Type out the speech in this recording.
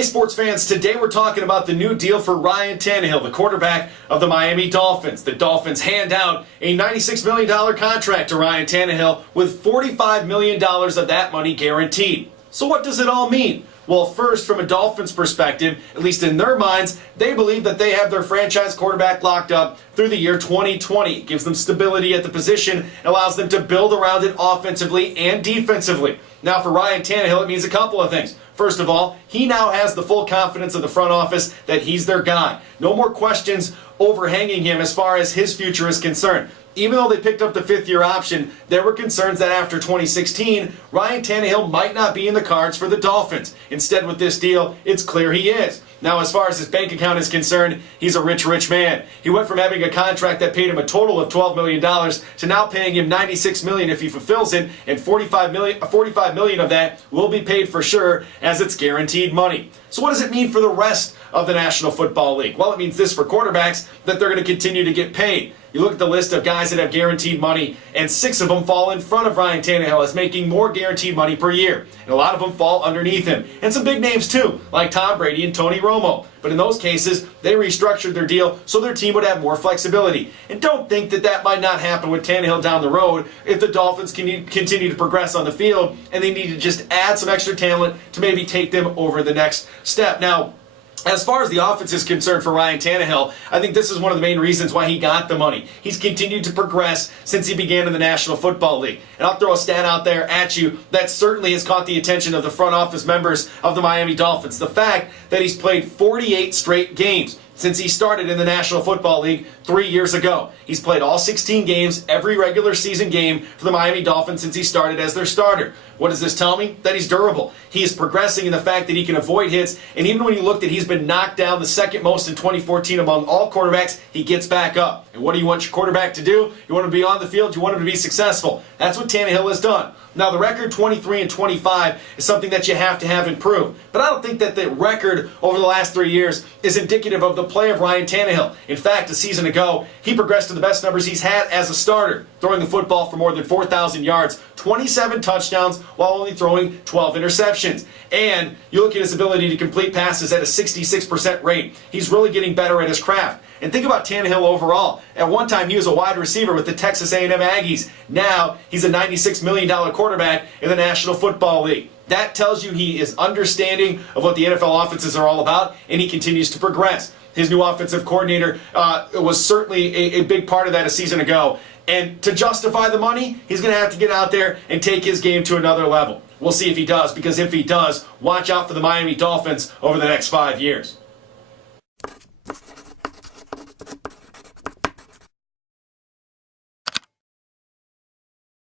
Hey sports fans, today we're talking about the new deal for Ryan Tannehill, the quarterback of the Miami Dolphins. The Dolphins hand out a $96 million contract to Ryan Tannehill with $45 million of that money guaranteed. So what does it all mean? Well, first, from a Dolphins perspective, at least in their minds, they believe that they have their franchise quarterback locked up through the year 2020. It gives them stability at the position and allows them to build around it offensively and defensively. Now, for Ryan Tannehill, it means a couple of things. First of all, he now has the full confidence of the front office that he's their guy. No more questions overhanging him as far as his future is concerned. Even though they picked up the fifth-year option, there were concerns that after 2016, Ryan Tannehill might not be in the cards for the Dolphins. Instead, with this deal, it's clear he is. Now, as far as his bank account is concerned, he's a rich, rich man. He went from having a contract that paid him a total of $12 million to now paying him $96 million if he fulfills it, and $45 million of that will be paid for sure as it's guaranteed money. So what does it mean for the rest of the National Football League? Well, it means this for quarterbacks, that they're going to continue to get paid. You look at the list of guys that have guaranteed money, and 6 of them fall in front of Ryan Tannehill as making more guaranteed money per year. And a lot of them fall underneath him. And some big names too, like Tom Brady and Tony Romo. But in those cases, they restructured their deal so their team would have more flexibility. And don't think that that might not happen with Tannehill down the road if the Dolphins can continue to progress on the field and they need to just add some extra talent to maybe take them over the next step. Now, as far as the offense is concerned for Ryan Tannehill, I think this is one of the main reasons why he got the money. He's continued to progress since he began in the National Football League. And I'll throw a stat out there at you that certainly has caught the attention of the front office members of the Miami Dolphins. The fact that he's played 48 straight games since he started in the National Football League 3 years ago. He's played all 16 games, every regular season game for the Miami Dolphins since he started as their starter. What does this tell me? That he's durable. He is progressing in the fact that he can avoid hits, and even when you look that he's been knocked down the second most in 2014 among all quarterbacks, he gets back up. And what do you want your quarterback to do? You want him to be on the field, you want him to be successful. That's what Tannehill has done. Now, the record 23-25 is something that you have to have improved. But I don't think that the record over the last 3 years is indicative of the play of Ryan Tannehill. In fact, a season ago, he progressed to the best numbers he's had as a starter, throwing the football for more than 4,000 yards, 27 touchdowns, while only throwing 12 interceptions. And you look at his ability to complete passes at a 66% rate. He's really getting better at his craft. And think about Tannehill overall. At one time, he was a wide receiver with the Texas A&M Aggies. Now, he's a $96 million quarterback in the National Football League. That tells you he is understanding of what the NFL offenses are all about, and he continues to progress. His new offensive coordinator was certainly a big part of that a season ago. And to justify the money, he's going to have to get out there and take his game to another level. We'll see if he does, because if he does, watch out for the Miami Dolphins over the next 5 years.